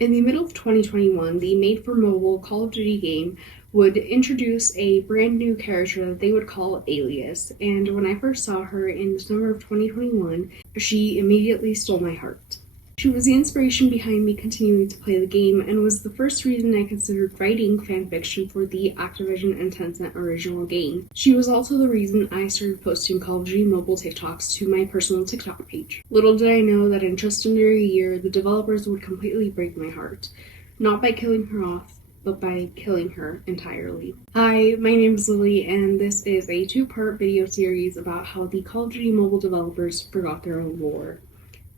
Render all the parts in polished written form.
In the middle of 2021, the made-for-mobile Call of Duty game would introduce a brand new character that they would call Alias, and when I first saw her in the summer of 2021, she immediately stole my heart. She was the inspiration behind me continuing to play the game, and was the first reason I considered writing fanfiction for the Activision and Tencent original game. She was also the reason I started posting Call of Duty mobile TikToks to my personal TikTok page. Little did I know that in just under a year, the developers would completely break my heart. Not by killing her off, but by killing her entirely. Hi, my name is Lily, and this is a two-part video series about how the Call of Duty mobile developers forgot their own lore.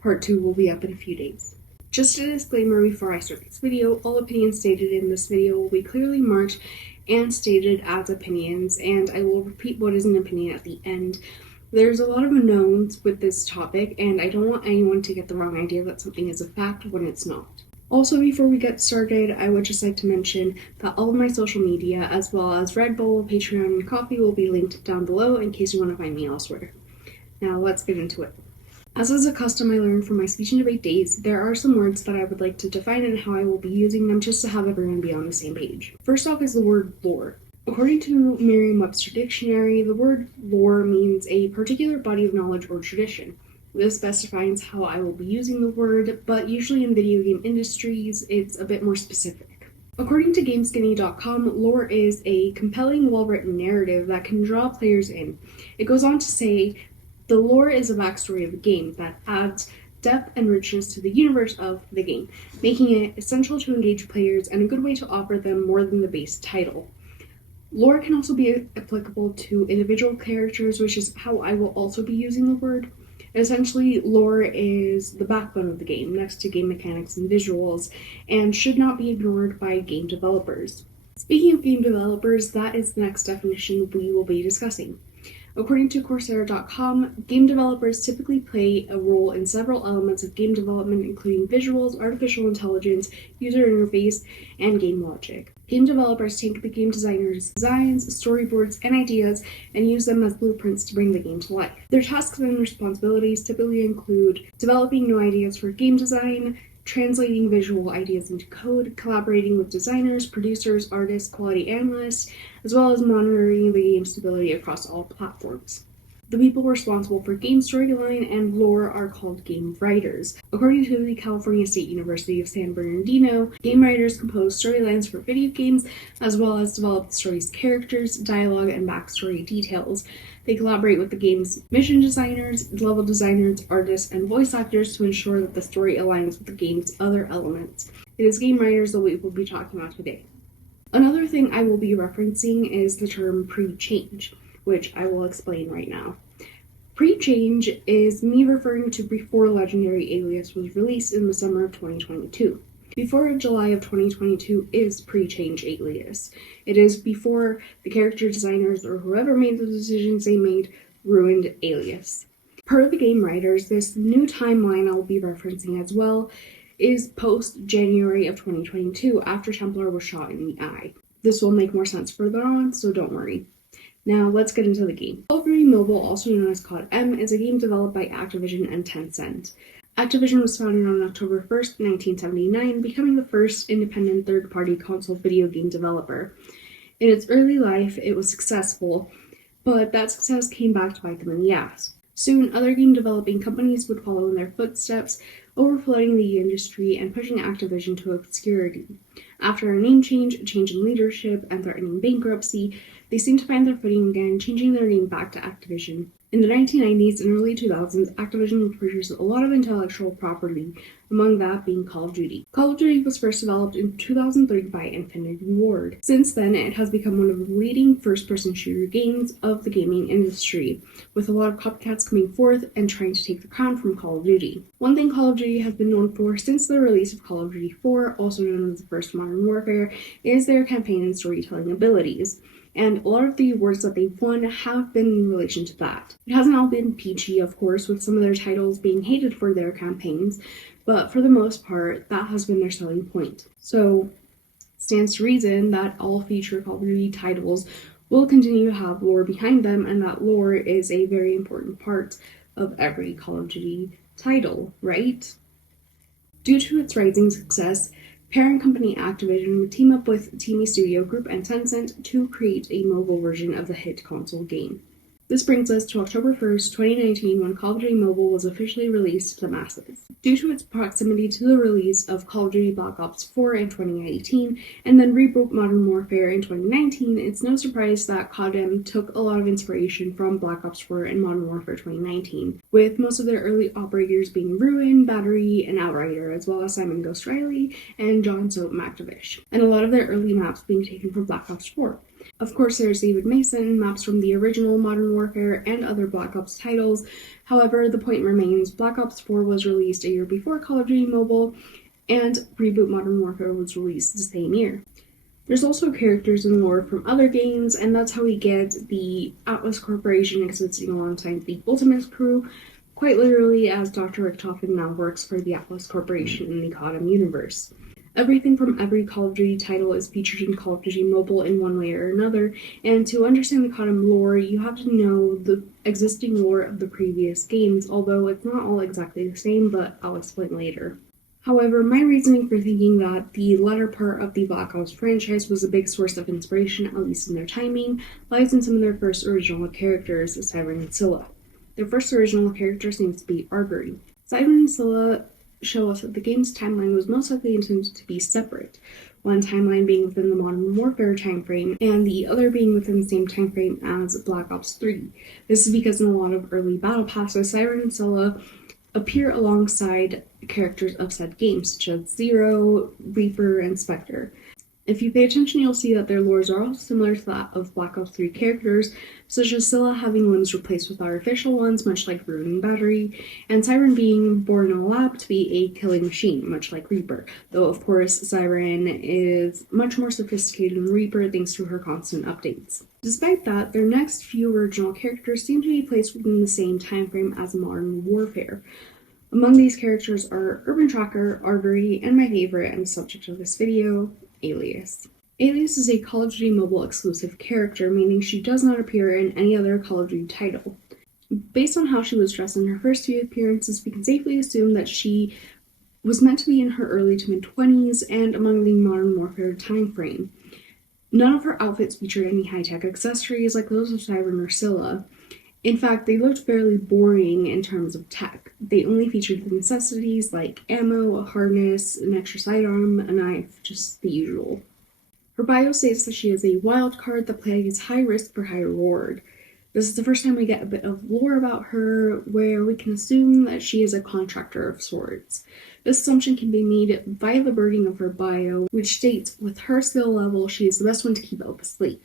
Part 2 will be up in a few days. Just a disclaimer before I start this video, all opinions stated in this video will be clearly marked and stated as opinions, and I will repeat what is an opinion at the end. There's a lot of unknowns with this topic, and I don't want anyone to get the wrong idea that something is a fact when it's not. Also, before we get started, I would just like to mention that all of my social media, as well as Red Bull, Patreon, and Coffee, will be linked down below in case you want to find me elsewhere. Now, let's get into it. As is a custom I learned from my speech and debate days, there are some words that I would like to define and how I will be using them just to have everyone be on the same page. First off is the word lore. According to Merriam-Webster Dictionary, the word lore means a particular body of knowledge or tradition. This best defines how I will be using the word, but usually in video game industries, it's a bit more specific. According to GameSkinny.com, lore is a compelling, well-written narrative that can draw players in. It goes on to say, the lore is a backstory of the game that adds depth and richness to the universe of the game, making it essential to engage players and a good way to offer them more than the base title. Lore can also be applicable to individual characters, which is how I will also be using the word. Essentially, lore is the backbone of the game, next to game mechanics and visuals, and should not be ignored by game developers. Speaking of game developers, that is the next definition we will be discussing. According to Coursera.com, game developers typically play a role in several elements of game development, including visuals, artificial intelligence, user interface, and game logic. Game developers take the game designers' designs, storyboards, and ideas and use them as blueprints to bring the game to life. Their tasks and responsibilities typically include developing new ideas for game design, translating visual ideas into code, collaborating with designers, producers, artists, quality analysts, as well as monitoring the game's stability across all platforms. The people responsible for game storyline and lore are called game writers. According to the California State University of San Bernardino, game writers compose storylines for video games, as well as develop the story's characters, dialogue, and backstory details. They collaborate with the game's mission designers, level designers, artists, and voice actors to ensure that the story aligns with the game's other elements. It is game writers that we will be talking about today. Another thing I will be referencing is the term pre-change, which I will explain right now. Pre-change is me referring to before Legendary Alias was released in the summer of 2022. Before July of 2022 is pre-change Alias. It is before the character designers or whoever made the decisions they made ruined Alias. Per the game writers, this new timeline I'll be referencing as well is post-January of 2022 after Templar was shot in the eye. This will make more sense further on, so don't worry. Now let's get into the game. Call of Duty Mobile, also known as COD M, is a game developed by Activision and Tencent. Activision was founded on October 1st, 1979, becoming the first independent third-party console video game developer. In its early life, it was successful, but that success came back to bite them in the ass. Soon, other game developing companies would follow in their footsteps, overflowing the industry and pushing Activision to obscurity. After a name change, a change in leadership, and threatening bankruptcy, they seemed to find their footing again, changing their name back to Activision. In the 1990s and early 2000s, Activision would purchase a lot of intellectual property, among that being Call of Duty. Call of Duty was first developed in 2003 by Infinity Ward. Since then, it has become one of the leading first-person shooter games of the gaming industry, with a lot of copycats coming forth and trying to take the crown from Call of Duty. One thing Call of Duty has been known for since the release of Call of Duty 4, also known as the first Modern Warfare, is their campaign and storytelling abilities. And a lot of the awards that they've won have been in relation to that. It hasn't all been peachy, of course, with some of their titles being hated for their campaigns, but for the most part, that has been their selling point. So, it stands to reason that all future Call of Duty titles will continue to have lore behind them, and that lore is a very important part of every Call of Duty title, right? Due to its rising success, Parent company Activision would team up with TiMi Studio Group and Tencent to create a mobile version of the hit console game. This brings us to October 1st, 2019, when Call of Duty Mobile was officially released to the masses. Due to its proximity to the release of Call of Duty Black Ops 4 in 2018, and then Reboot Modern Warfare in 2019, it's no surprise that CODM took a lot of inspiration from Black Ops 4 and Modern Warfare 2019, with most of their early operators being Ruin, Battery, and Outrider, as well as Simon Ghost Riley and John Soap McTavish, and a lot of their early maps being taken from Black Ops 4. Of course, there's David Mason, maps from the original Modern Warfare and other Black Ops titles. However, the point remains, Black Ops 4 was released a year before Call of Duty Mobile, and Reboot Modern Warfare was released the same year. There's also characters and lore from other games, and that's how we get the Atlas Corporation existing alongside the Ultimate crew, quite literally, as Dr. Richtofen now works for the Atlas Corporation in the CODM universe. Everything from every Call of Duty title is featured in Call of Duty Mobile in one way or another, and to understand the CODM lore, you have to know the existing lore of the previous games, although it's not all exactly the same, but I'll explain later. However, my reasoning for thinking that the latter part of the Black Ops franchise was a big source of inspiration, at least in their timing, lies in some of their first original characters, Siren and Scylla. Their first original character seems to be Arbery. Siren and Scylla show us that the game's timeline was most likely intended to be separate, one timeline being within the Modern Warfare timeframe, and the other being within the same timeframe as Black Ops 3. This is because in a lot of early battle passes, Siren and Scylla appear alongside characters of said games, such as Zero, Reaper, and Spectre. If you pay attention, you'll see that their lores are all similar to that of Black Ops 3 characters, such as Scylla having limbs replaced with artificial ones, much like Ruin and Battery, and Siren being born in a lab to be a killing machine, much like Reaper, though of course Siren is much more sophisticated than Reaper thanks to her constant updates. Despite that, their next few original characters seem to be placed within the same timeframe as Modern Warfare. Among these characters are Urban Tracker, Arbery, and my favorite and subject of this video, Alias. Alias is a Call of Duty Mobile exclusive character, meaning she does not appear in any other Call of Duty title. Based on how she was dressed in her first few appearances, we can safely assume that she was meant to be in her early to mid-20s and among the Modern Warfare time frame. None of her outfits featured any high-tech accessories like those of Siren or Scylla. In fact, they looked fairly boring in terms of tech. They only featured the necessities like ammo, a harness, an extra sidearm, a knife, just the usual. Her bio states that she is a wild card that plays high risk for high reward. This is the first time we get a bit of lore about her, where we can assume that she is a contractor of sorts. This assumption can be made via the wording of her bio, which states, with her skill level, she is the best one to keep up a slave.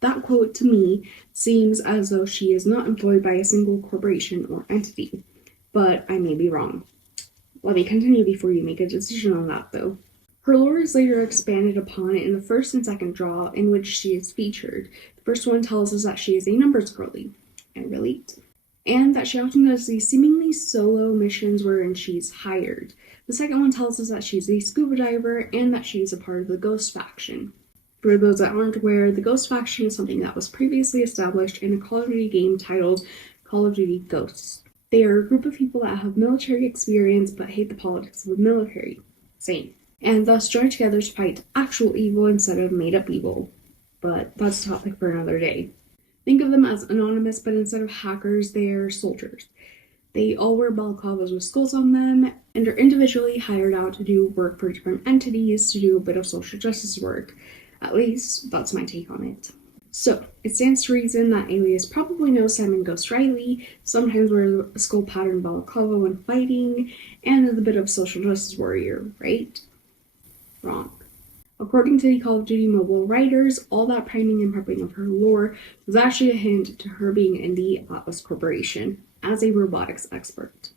That quote, to me, seems as though she is not employed by a single corporation or entity, but I may be wrong. Let me continue before you make a decision on that, though. Her lore is later expanded upon in the first and second draw in which she is featured. The first one tells us that she is a numbers girly, I relate, and that she often does these seemingly solo missions wherein she's hired. The second one tells us that she's a scuba diver and that she's a part of the Ghost faction. For those that aren't aware, the Ghost faction is something that was previously established in a Call of Duty game titled Call of Duty Ghosts. They are a group of people that have military experience but hate the politics of the military. Same. And thus join together to fight actual evil instead of made-up evil. But that's a topic for another day. Think of them as anonymous, but instead of hackers, they're soldiers. They all wear balaclavas with skulls on them and are individually hired out to do work for different entities to do a bit of social justice work. At least, that's my take on it. So, it stands to reason that Alias probably knows Simon Ghost Riley, sometimes wears a skull pattern balaclava when fighting, and is a bit of social justice warrior, right? Wrong. According to the Call of Duty Mobile writers, all that priming and prepping of her lore was actually a hint to her being in the Atlas Corporation as a robotics expert.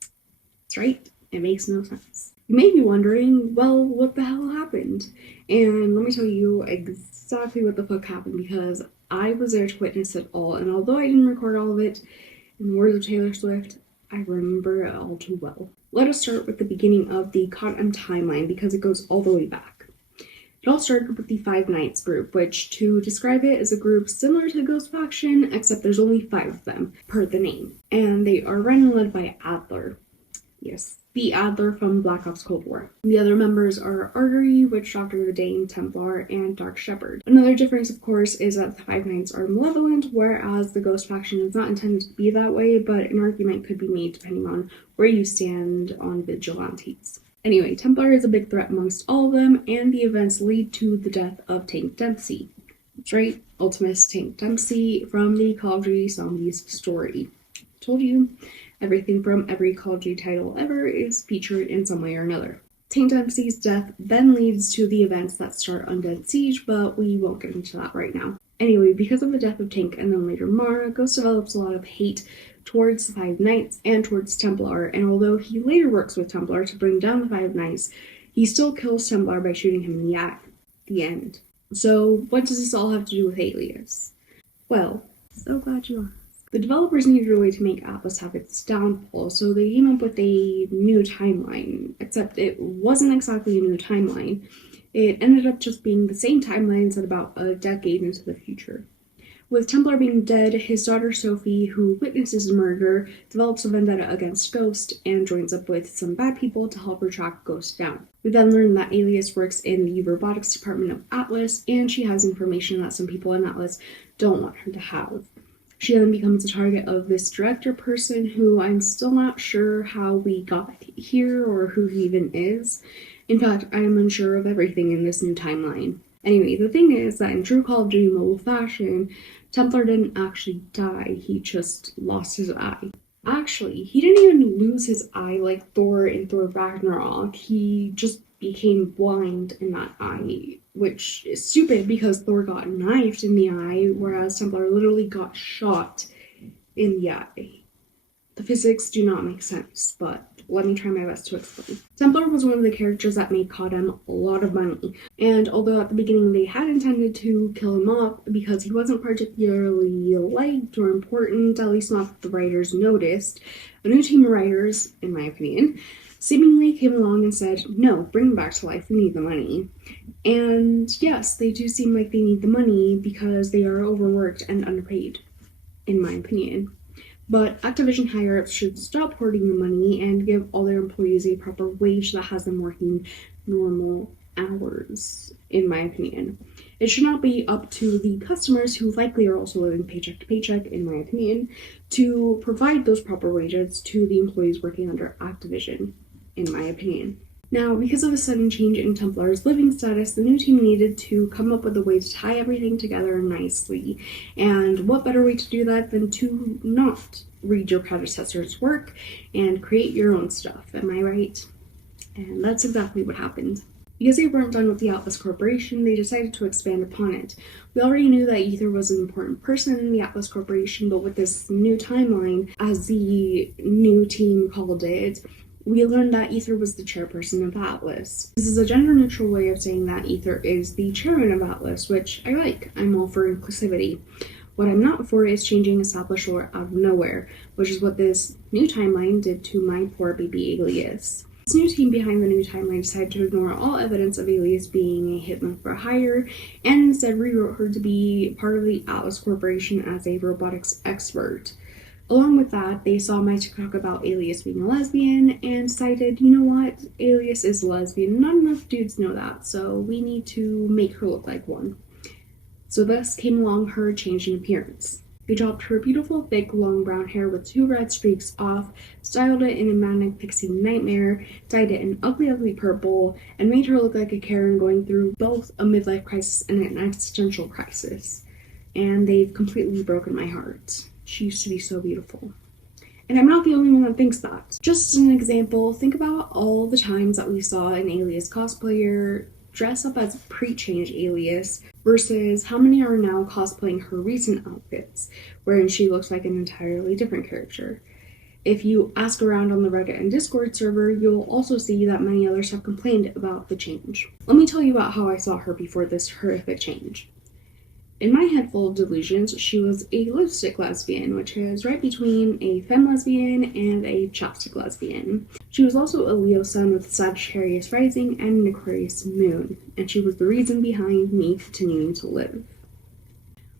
That's right, it makes no sense. You may be wondering, well, what the hell happened? And let me tell you exactly what the fuck happened, because I was there to witness it all, and although I didn't record all of it, in the words of Taylor Swift, I remember it all too well. Let us start with the beginning of the CODM timeline, because it goes all the way back. It all started with the Five Knights group, which, to describe it, is a group similar to the Ghost faction, except there's only 5 of them, per the name, and they are run and led by Adler. Yes, the Adler from Black Ops Cold War. The other members are Artery, Witch Doctor, the Dane, Templar, and Dark Shepherd. Another difference, of course, is that the Five Knights are malevolent, whereas the Ghost faction is not intended to be that way, but an argument could be made depending on where you stand on vigilantes. Anyway, Templar is a big threat amongst all of them, and the events lead to the death of Tank Dempsey. That's right, Ultimus Tank Dempsey from the Call of Duty Zombies story. Told you. Everything from every Call of Duty title ever is featured in some way or another. Tank Dempsey's death then leads to the events that start Undead Siege, but we won't get into that right now. Anyway, because of the death of Tank and then later Mara, Ghost develops a lot of hate towards the Five Knights and towards Templar, and although he later works with Templar to bring down the Five Knights, he still kills Templar by shooting him in the eye. The end. So, what does this all have to do with Alias? Well, so glad you asked. The developers needed a way to make Atlas have its downfall, so they came up with a new timeline, except it wasn't exactly a new timeline. It ended up just being the same timeline set about a decade into the future. With Templar being dead, his daughter Sophie, who witnesses the murder, develops a vendetta against Ghost and joins up with some bad people to help her track Ghost down. We then learn that Alias works in the robotics department of Atlas, and she has information that some people in Atlas don't want her to have. She then becomes the target of this director person who I'm still not sure how we got here or who he even is. In fact, I am unsure of everything in this new timeline. Anyway, the thing is that in true Call of Duty mobile fashion, Templar didn't actually die, he just lost his eye. Actually, he didn't even lose his eye like Thor in Thor Ragnarok, he just became blind in that eye, which is stupid because Thor got knifed in the eye, whereas Templar literally got shot in the eye. The physics do not make sense, but let me try my best to explain. Templar was one of the characters that made CODM a lot of money, and although at the beginning they had intended to kill him off because he wasn't particularly liked or important, at least not that the writers noticed, a new team of writers, in my opinion, seemingly came along and said, no, bring him back to life, we need the money. And yes, they do seem like they need the money because they are overworked and underpaid, in my opinion. But Activision higher-ups should stop hoarding the money and give all their employees a proper wage that has them working normal hours, in my opinion. It should not be up to the customers, who likely are also living paycheck to paycheck, in my opinion, to provide those proper wages to the employees working under Activision, in my opinion. Now, because of the sudden change in Templar's living status, the new team needed to come up with a way to tie everything together nicely. And what better way to do that than to not read your predecessor's work and create your own stuff, am I right? And that's exactly what happened. Because they weren't done with the Atlas Corporation, they decided to expand upon it. We already knew that Ether was an important person in the Atlas Corporation, but with this new timeline, as the new team called it, we learned that Ether was the chairperson of Atlas. This is a gender-neutral way of saying that Ether is the chairman of Atlas, which I like. I'm all for inclusivity. What I'm not for is changing established lore out of nowhere, which is what this new timeline did to my poor baby Alias. This new team behind the new timeline decided to ignore all evidence of Alias being a hitman for hire, and instead rewrote her to be part of the Atlas Corporation as a robotics expert. Along with that, they saw my TikTok about Alias being a lesbian and decided, you know what, Alias is a lesbian. Not enough dudes know that, so we need to make her look like one. So thus came along her change in appearance. They chopped her beautiful, thick, long brown hair with 2 red streaks off, styled it in a manic pixie nightmare, dyed it an ugly, ugly purple, and made her look like a Karen going through both a midlife crisis and an existential crisis. And they've completely broken my heart. She used to be so beautiful. And I'm not the only one that thinks that. Just as an example, think about all the times that we saw an Alias cosplayer dress up as a pre-change Alias versus how many are now cosplaying her recent outfits, wherein she looks like an entirely different character. If you ask around on the Reddit and Discord server, you'll also see that many others have complained about the change. Let me tell you about how I saw her before this horrific change. In my head full of delusions, she was a lipstick lesbian, which is right between a femme lesbian and a chapstick lesbian. She was also a Leo sun with Sagittarius rising and an Aquarius moon, and she was the reason behind me continuing to live.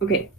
Okay,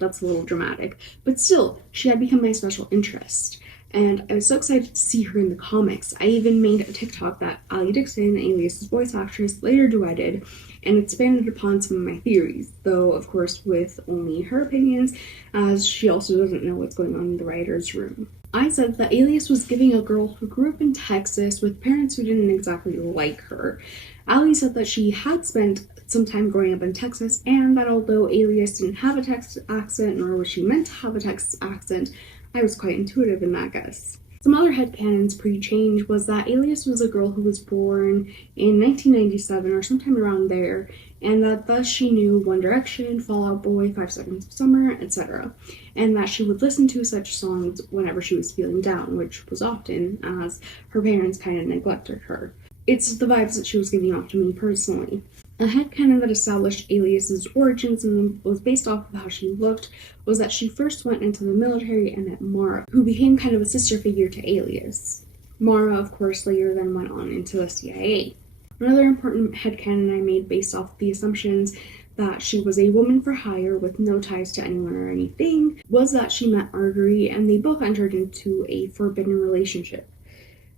that's a little dramatic, but still, she had become my special interest. and I was so excited to see her in the comics. I even made a TikTok that Allie Dixon, Alias's voice actress, later duetted, and expanded upon some of my theories, though of course with only her opinions, as she also doesn't know what's going on in the writer's room. I said that Alias was giving a girl who grew up in Texas with parents who didn't exactly like her. Allie said that she had spent some time growing up in Texas, and that although Alias didn't have a Texas accent, nor was she meant to have a Texas accent, I was quite intuitive in that guess. Some other headcanons pre-change was that Alias was a girl who was born in 1997 or sometime around there, and that thus she knew One Direction, Fall Out Boy, 5 Seconds of Summer, etc., and that she would listen to such songs whenever she was feeling down, which was often, as her parents kind of neglected her. It's the vibes that she was giving off to me personally. A headcanon that established Alias's origins and was based off of how she looked was that she first went into the military and met Mara, who became kind of a sister figure to Alias. Mara, of course, later then went on into the CIA. Another important headcanon I made based off the assumptions that she was a woman for hire with no ties to anyone or anything was that she met Artery and they both entered into a forbidden relationship.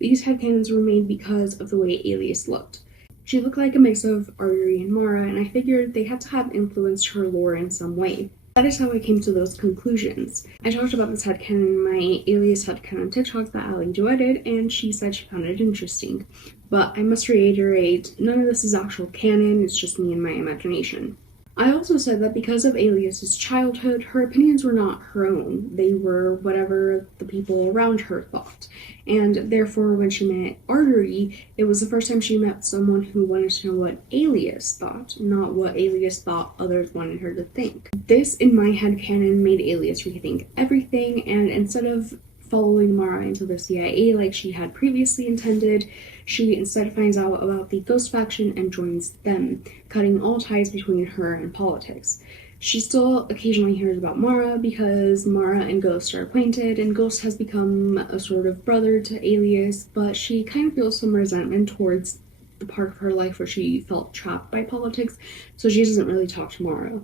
These headcanons were made because of the way Alias looked. She looked like a mix of Artery and Mara, and I figured they had to have influenced her lore in some way. That is how I came to those conclusions. I talked about this headcanon in my Alias Headcanon TikTok that Allie duetted, and she said she found it interesting. But I must reiterate, none of this is actual canon, it's just me and my imagination. I also said that because of Alias's childhood, her opinions were not her own. They were whatever the people around her thought. And therefore, when she met Artery, it was the first time she met someone who wanted to know what Alias thought, not what Alias thought others wanted her to think. This, in my headcanon, made Alias rethink everything, and instead of following Mara into the CIA like she had previously intended, she instead finds out about the Ghost faction and joins them, cutting all ties between her and politics. She still occasionally hears about Mara because Mara and Ghost are acquainted, and Ghost has become a sort of brother to Alias, but she kind of feels some resentment towards the part of her life where she felt trapped by politics, so she doesn't really talk to Mara.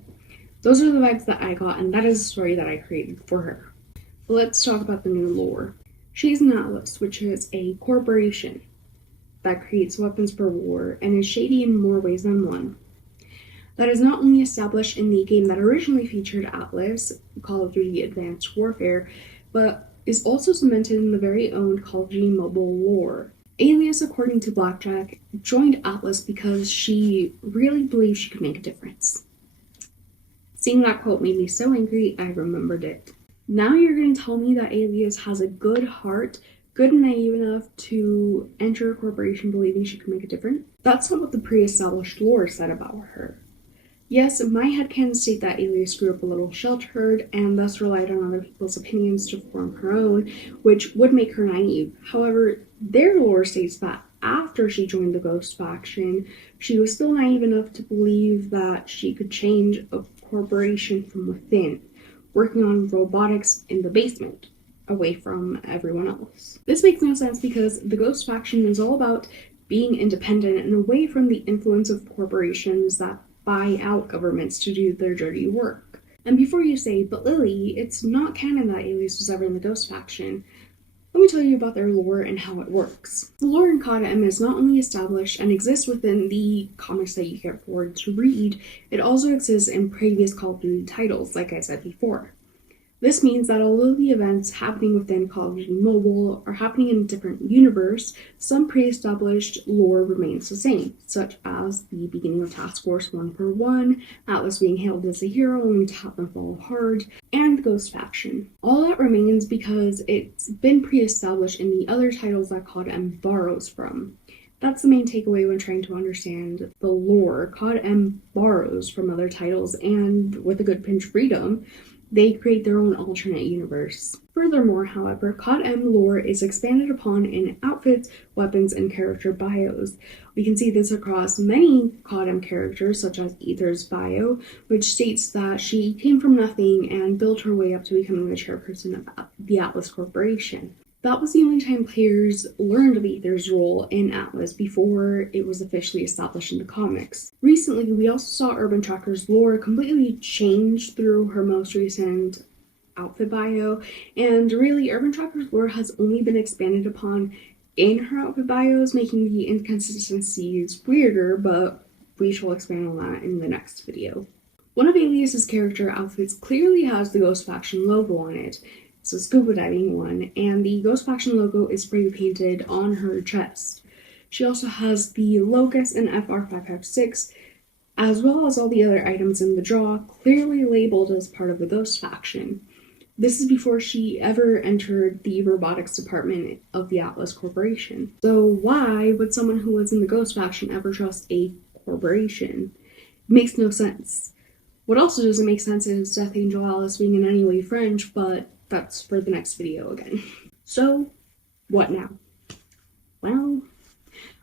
Those are the vibes that I got, and that is the story that I created for her. But let's talk about the new lore. She's an Atlas, which is a corporation that creates weapons for war and is shady in more ways than one. That is not only established in the game that originally featured Atlas, Call of Duty Advanced Warfare, but is also cemented in the very own Call of Duty mobile lore. Alias, according to Blackjack, joined Atlas because she really believed she could make a difference. Seeing that quote made me so angry, I remembered it. Now you're going to tell me that Alias has a good heart, good and naive enough to enter a corporation believing she could make a difference? That's not what the pre-established lore said about her. Yes, my headcanon state that Alias grew up a little sheltered and thus relied on other people's opinions to form her own, which would make her naive. However, their lore states that after she joined the Ghost faction, she was still naive enough to believe that she could change a corporation from within, working on robotics in the basement, away from everyone else. This makes no sense because the Ghost faction is all about being independent and away from the influence of corporations that buy out governments to do their dirty work. And before you say, but Lily, it's not canon that Alias was ever in the Ghost faction, let me tell you about their lore and how it works. The lore in COD M is not only established and exists within the comics that you can afford to read, it also exists in previous Call of Duty titles, like I said before. This means that although the events happening within Call of Duty Mobile are happening in a different universe, some pre-established lore remains the same, such as the beginning of Task Force 141, Atlas being hailed as a hero only to have them fall hard, and the Ghost faction. All that remains because it's been pre-established in the other titles that COD M borrows from. That's the main takeaway when trying to understand the lore. COD M borrows from other titles, and with a good pinch of freedom, they create their own alternate universe. Furthermore, however, COD M lore is expanded upon in outfits, weapons, and character bios. We can see this across many COD M characters, such as Aether's bio, which states that she came from nothing and built her way up to becoming the chairperson of the Atlas Corporation. That was the only time players learned of Aether's role in Atlas before it was officially established in the comics. Recently, we also saw Urban Tracker's lore completely change through her most recent outfit bio, and really Urban Trapper's lore has only been expanded upon in her outfit bios, making the inconsistencies weirder, but we shall expand on that in the next video. One of Alias's character outfits clearly has the Ghost Faction logo on it. It's a scuba diving one, and the Ghost Faction logo is spray painted on her chest. She also has the Locust and FR556, as well as all the other items in the draw, clearly labeled as part of the Ghost Faction. This is before she ever entered the robotics department of the Atlas Corporation. So why would someone who was in the Ghost Faction ever trust a corporation? It makes no sense. What also doesn't make sense is Death Angel Alice being in any way French, but that's for the next video again. So, what now? Well,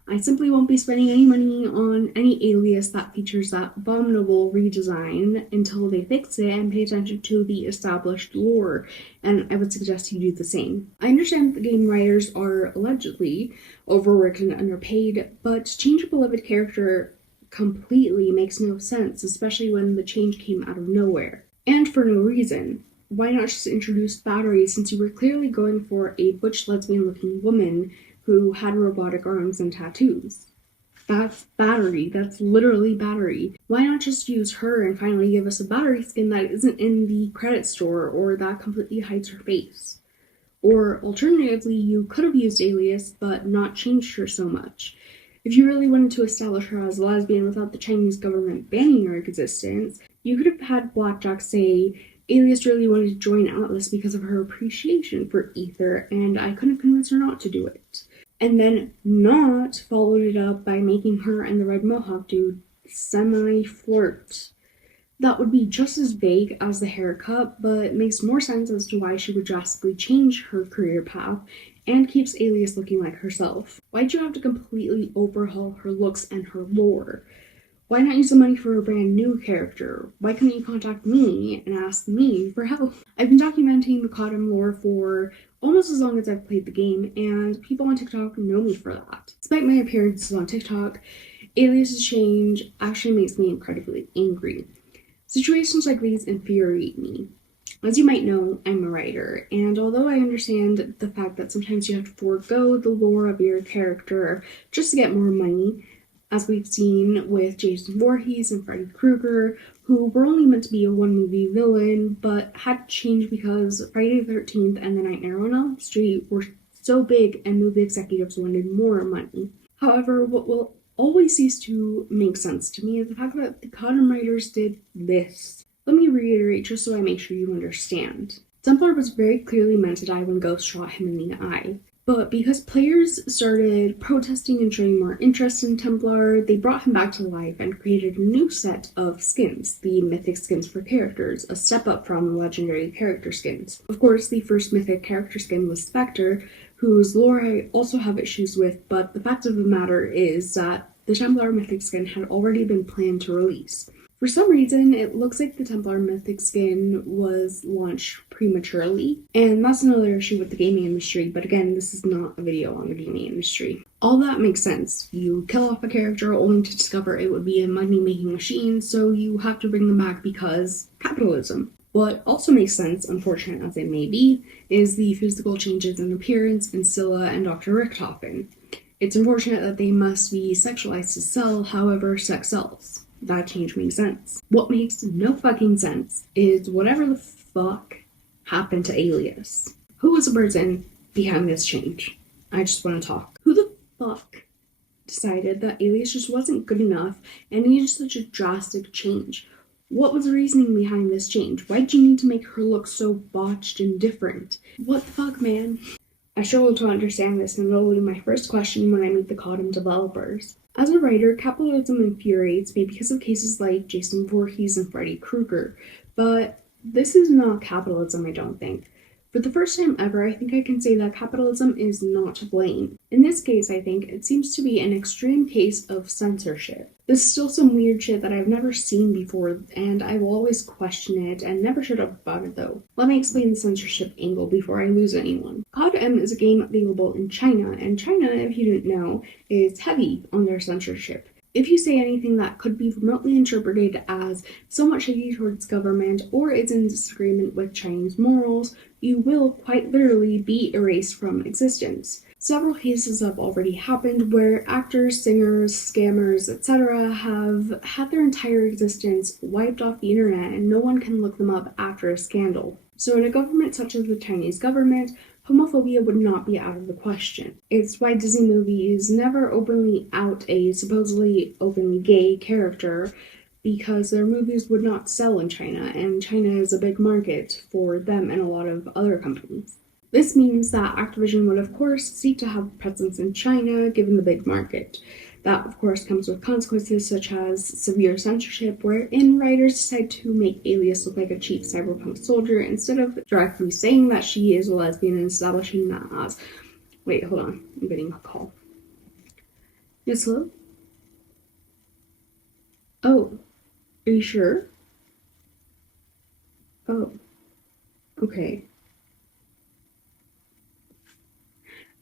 I simply won't be spending any money on any alias that features that abominable redesign until they fix it and pay attention to the established lore, and I would suggest you do the same. I understand that the game writers are allegedly overworked and underpaid, but to change a beloved character completely makes no sense, especially when the change came out of nowhere. And for no reason. Why not just introduce Battery, since you were clearly going for a butch lesbian-looking woman who had robotic arms and tattoos? That's Battery. That's literally Battery. Why not just use her and finally give us a Battery skin that isn't in the credit store or that completely hides her face? Or alternatively, you could have used Alias but not changed her so much. If you really wanted to establish her as a lesbian without the Chinese government banning her existence, you could have had Blackjack say, Alias really wanted to join Atlas because of her appreciation for Ether, and I couldn't convince her not to do it. And then not followed it up by making her and the Red Mohawk dude semi-flirt. That would be just as vague as the haircut, but makes more sense as to why she would drastically change her career path and keeps Alias looking like herself. Why'd you have to completely overhaul her looks and her lore? Why not use the money for a brand new character? Why couldn't you contact me and ask me for help? I've been documenting the Cotton lore for almost as long as I've played the game, and people on TikTok know me for that. Despite my appearances on TikTok, Alias's change actually makes me incredibly angry. Situations like these infuriate me. As you might know, I'm a writer, and although I understand the fact that sometimes you have to forego the lore of your character just to get more money, as we've seen with Jason Voorhees and Freddy Krueger, who were only meant to be a one-movie villain, but had to change because Friday the 13th and The Nightmare on Elm Street were so big and movie executives wanted more money. However, what will always cease to make sense to me is the fact that the Cotton writers did this. Let me reiterate just so I make sure you understand. Templar was very clearly meant to die when Ghost shot him in the eye. But because players started protesting and showing more interest in Templar, they brought him back to life and created a new set of skins, the mythic skins for characters, a step up from the legendary character skins. Of course, the first mythic character skin was Spectre, whose lore I also have issues with, but the fact of the matter is that the Templar mythic skin had already been planned to release. For some reason, it looks like the Templar mythic skin was launched prematurely, and that's another issue with the gaming industry, but again, this is not a video on the gaming industry. All that makes sense. You kill off a character only to discover it would be a money-making machine, so you have to bring them back because capitalism. What also makes sense, unfortunate as it may be, is the physical changes in appearance in Scylla and Dr. Richtofen. It's unfortunate that they must be sexualized to sell, however, sex sells. That change makes sense. What makes no fucking sense is whatever the fuck happened to Alias. Who was the person behind this change? I just want to talk. Who the fuck decided that Alias just wasn't good enough and needed such a drastic change? What was the reasoning behind this change? Why'd you need to make her look so botched and different? What the fuck, man? I struggle to understand this, and it'll be my first question when I meet the Cotton developers. As a writer, capitalism infuriates me because of cases like Jason Voorhees and Freddy Krueger, but this is not capitalism, I don't think. For the first time ever, I think I can say that capitalism is not to blame. In this case, I think it seems to be an extreme case of censorship. This is still some weird shit that I've never seen before, and I will always question it and never shut up about it though. Let me explain the censorship angle before I lose anyone. COD M is a game available in China, and China, if you didn't know, is heavy on their censorship. If you say anything that could be remotely interpreted as somewhat shady towards government or is in disagreement with Chinese morals, you will quite literally be erased from existence. Several cases have already happened where actors, singers, scammers, etc. have had their entire existence wiped off the internet and no one can look them up after a scandal. So in a government such as the Chinese government, homophobia would not be out of the question. It's why Disney movies never openly out a supposedly openly gay character, because their movies would not sell in China, and China is a big market for them and a lot of other companies. This means that Activision would, of course, seek to have a presence in China, given the big market. That, of course, comes with consequences such as severe censorship, wherein writers decide to make Alias look like a cheap cyberpunk soldier instead of directly saying that she is a lesbian and establishing that as... Wait, hold on. I'm getting a call. Yes, hello? Oh, are you sure? Oh, okay.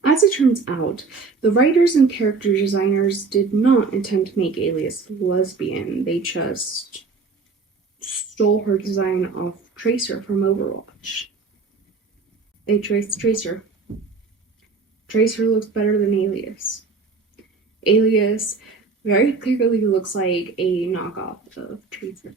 As it turns out, the writers and character designers did not intend to make Alias lesbian. They just stole her design off Tracer from Overwatch. They traced Tracer. Tracer looks better than Alias. Alias very clearly looks like a knockoff of Tracer.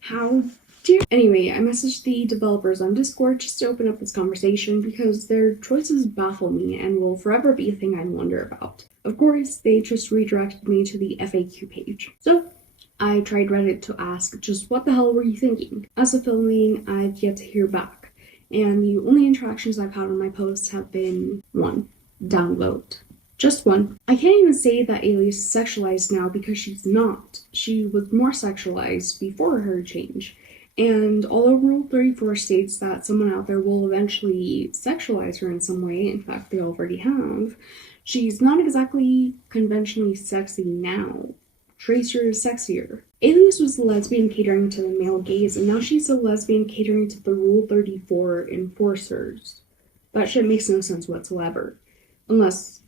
How dare... Anyway, I messaged the developers on Discord just to open up this conversation because their choices baffle me and will forever be a thing I wonder about. Of course, they just redirected me to the FAQ page. So, I tried Reddit to ask just what the hell were you thinking? As of filming, I've yet to hear back, and the only interactions I've had on my posts have been 1. Downvote. Just 1. I can't even say that Alias is sexualized now because she's not. She was more sexualized before her change. And although Rule 34 states that someone out there will eventually sexualize her in some way, in fact they already have, she's not exactly conventionally sexy now. Tracer is sexier. Alias was a lesbian catering to the male gaze, and now she's a lesbian catering to the Rule 34 enforcers. That shit makes no sense whatsoever. Unless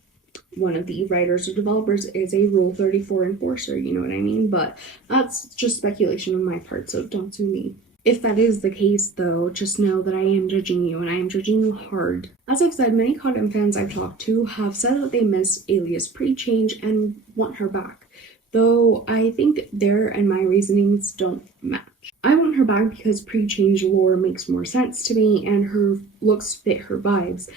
one of the writers or developers is a Rule 34 enforcer, you know what I mean? But that's just speculation on my part, so don't sue me. If that is the case, though, just know that I am judging you, and I am judging you hard. As I've said, many COD fans I've talked to have said that they miss Alias pre-change and want her back, though I think their and my reasonings don't match. I want her back because pre-change lore makes more sense to me, and her looks fit her vibes.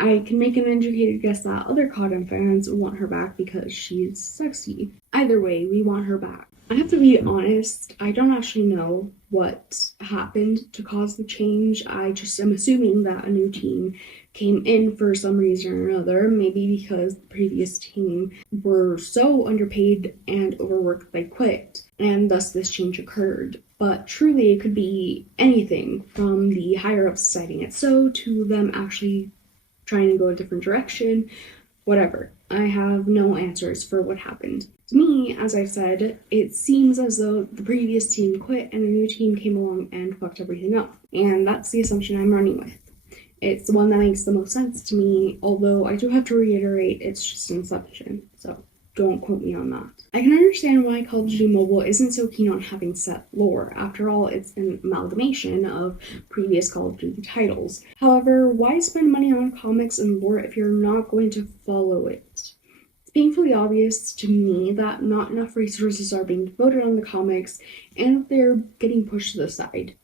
I can make an educated guess that other COD fans want her back because she's sexy. Either way, we want her back. I have to be honest, I don't actually know what happened to cause the change. I just am assuming that a new team came in for some reason or another, maybe because the previous team were so underpaid and overworked they quit, and thus this change occurred. But truly, it could be anything from the higher-ups deciding it so to them actually trying to go a different direction, whatever. I have no answers for what happened. To me, as I've said, it seems as though the previous team quit and a new team came along and fucked everything up. And that's the assumption I'm running with. It's the one that makes the most sense to me, although I do have to reiterate it's just an assumption, so don't quote me on that. I can understand why Call of Duty Mobile isn't so keen on having set lore. After all, it's an amalgamation of previous Call of Duty titles. However, why spend money on comics and lore if you're not going to follow it? It's painfully obvious to me that not enough resources are being devoted on the comics, and they're getting pushed to the side.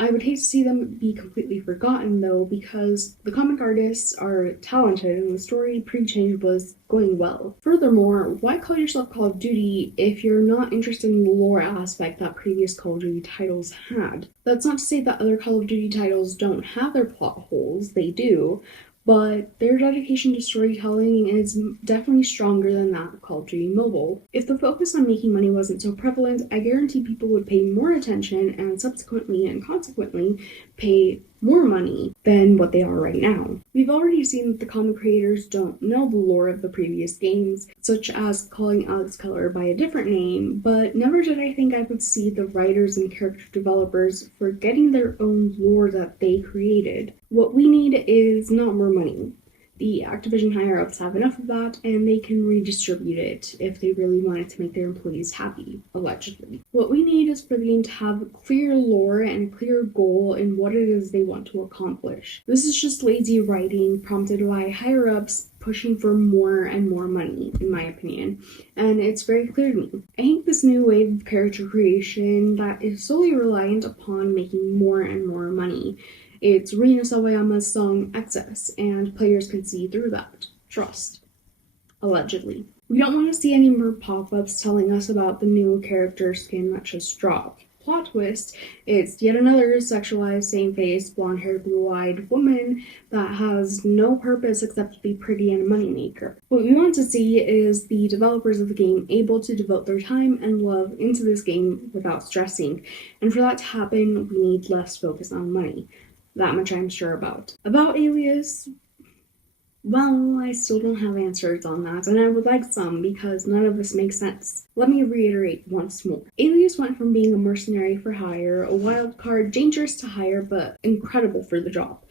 I would hate to see them be completely forgotten, though, because the comic artists are talented and the story pre-change was going well. Furthermore, why call yourself Call of Duty if you're not interested in the lore aspect that previous Call of Duty titles had? That's not to say that other Call of Duty titles don't have their plot holes, they do, but their dedication to storytelling is definitely stronger than that of Call of Duty Mobile. If the focus on making money wasn't so prevalent, I guarantee people would pay more attention and subsequently and consequently pay more money than what they are right now. We've already seen that the comic creators don't know the lore of the previous games, such as calling Alex Keller by a different name, but never did I think I would see the writers and character developers forgetting their own lore that they created. What we need is not more money. The Activision higher-ups have enough of that, and they can redistribute it if they really wanted to make their employees happy, allegedly. What we need is for the game to have a clear lore and a clear goal in what it is they want to accomplish. This is just lazy writing prompted by higher-ups pushing for more and more money, in my opinion, and it's very clear to me. I hate this new wave of character creation that is solely reliant upon making more and more money. It's Rina Sawayama's song Excess, and players can see through that. Trust. Allegedly. We don't want to see any more pop-ups telling us about the new character skin that just dropped. Plot twist, it's yet another sexualized, same-faced, blonde-haired, blue-eyed woman that has no purpose except to be pretty and a moneymaker. What we want to see is the developers of the game able to devote their time and love into this game without stressing, and for that to happen, we need less focus on money. That much I'm sure about. About Alias, well, I still don't have answers on that, and I would like some because none of this makes sense. Let me reiterate once more. Alias went from being a mercenary for hire, a wild card, dangerous to hire but incredible for the job,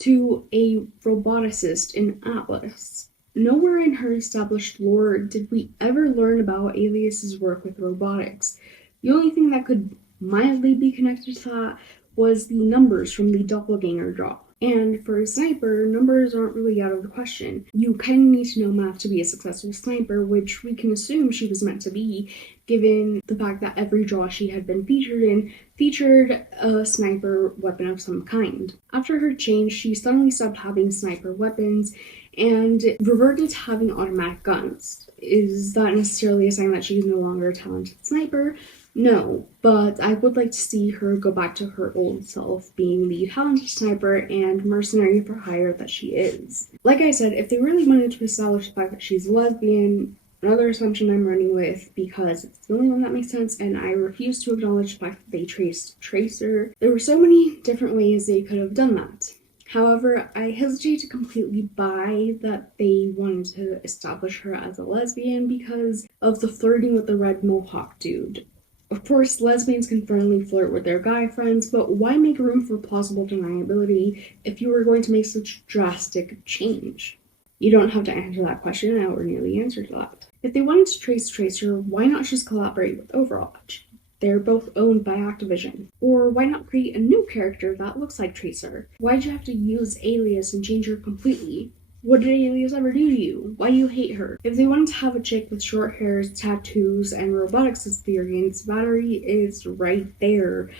to a roboticist in Atlas. Nowhere in her established lore did we ever learn about Alias's work with robotics. The only thing that could mildly be connected to that was the numbers from the doppelganger drop. And for a sniper, numbers aren't really out of the question. You kind of need to know math to be a successful sniper, which we can assume she was meant to be, given the fact that every draw she had been featured in featured a sniper weapon of some kind. After her change, she suddenly stopped having sniper weapons and reverted to having automatic guns. Is that necessarily a sign that she's no longer a talented sniper? No, but I would like to see her go back to her old self, being the talented sniper and mercenary for hire that she is. Like I said, if they really wanted to establish the fact that she's a lesbian, another assumption I'm running with because it's the only one that makes sense, and I refuse to acknowledge the fact that they traced Tracer. There were so many different ways they could have done that. However, I hesitate to completely buy that they wanted to establish her as a lesbian because of the flirting with the red mohawk dude. Of course, lesbians can friendly flirt with their guy friends, but why make room for plausible deniability if you were going to make such drastic change? You don't have to answer that question, I already knew the answer to that. If they wanted to trace Tracer, why not just collaborate with Overwatch? They're both owned by Activision. Or why not create a new character that looks like Tracer? Why'd you have to use Alias and change her completely? What did Alias ever do to you? Why do you hate her? If they wanted to have a chick with short hair, tattoos, and robotics experience, Battery is right there,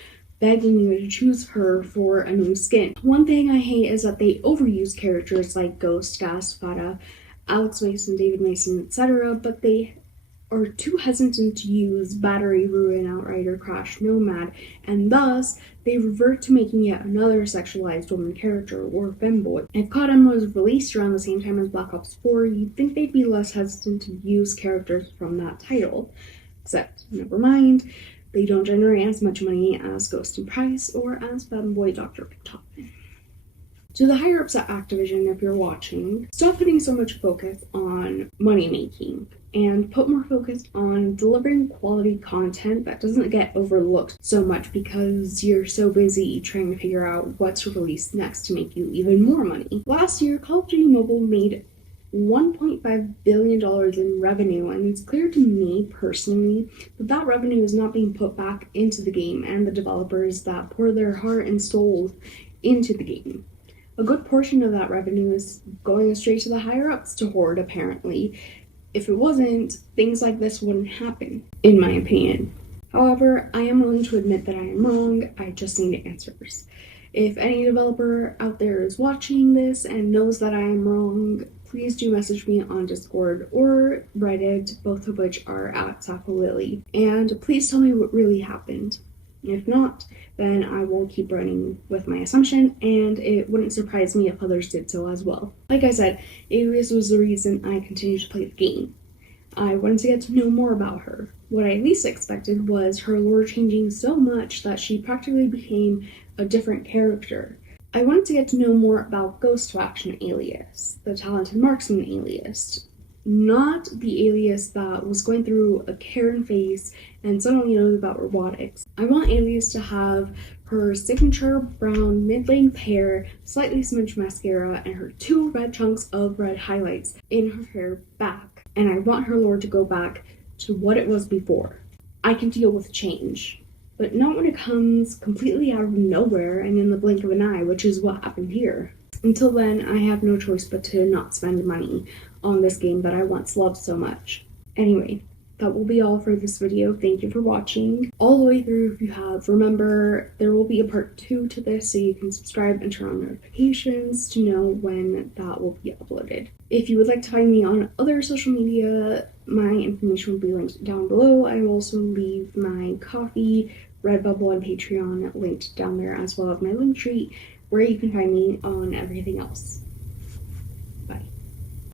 begging you to choose her for a new skin. One thing I hate is that they overuse characters like Ghost, Gas, Fada, Alex Mason, David Mason, etc., but they are too hesitant to use Battery, Ruin, Outrider, Crash, Nomad, and thus they revert to making yet another sexualized woman character, or femboy. If COD was released around the same time as Black Ops 4, you'd think they'd be less hesitant to use characters from that title. Except, never mind, they don't generate as much money as Ghost and Price or as femboy Dr. Top. To the higher-ups at Activision, if you're watching, stop putting so much focus on money making and put more focus on delivering quality content that doesn't get overlooked so much because you're so busy trying to figure out what to release next to make you even more money. Last year, Call of Duty Mobile made $1.5 billion in revenue, and it's clear to me personally that that revenue is not being put back into the game and the developers that pour their heart and soul into the game. A good portion of that revenue is going straight to the higher-ups to hoard, apparently. If it wasn't, things like this wouldn't happen, in my opinion. However, I am willing to admit that I am wrong. I just need answers. If any developer out there is watching this and knows that I am wrong, please do message me on Discord or Reddit, both of which are at Sapolily, and please tell me what really happened. If not, then I will keep running with my assumption, and it wouldn't surprise me if others did so as well. Like I said, Alias was the reason I continued to play the game. I wanted to get to know more about her. What I least expected was her lore changing so much that she practically became a different character. I wanted to get to know more about Ghost Faction Alias, the talented marksman Alias, not the Alias that was going through a Karen phase and suddenly knows about robotics. I want Alias to have her signature brown mid-length hair, slightly smudged mascara, and her 2 red chunks of red highlights in her hair back. And I want her lore to go back to what it was before. I can deal with change, but not when it comes completely out of nowhere and in the blink of an eye, which is what happened here. Until then, I have no choice but to not spend money on this game that I once loved so much. Anyway, that will be all for this video. Thank you for watching all the way through. If you have, remember there will be a part 2 to this, so you can subscribe and turn on notifications to know when that will be uploaded. If you would like to find me on other social media, my information will be linked down below. I will also leave my Ko-fi, Redbubble, and Patreon linked down there, as well as my Linktree, where you can find me on everything else.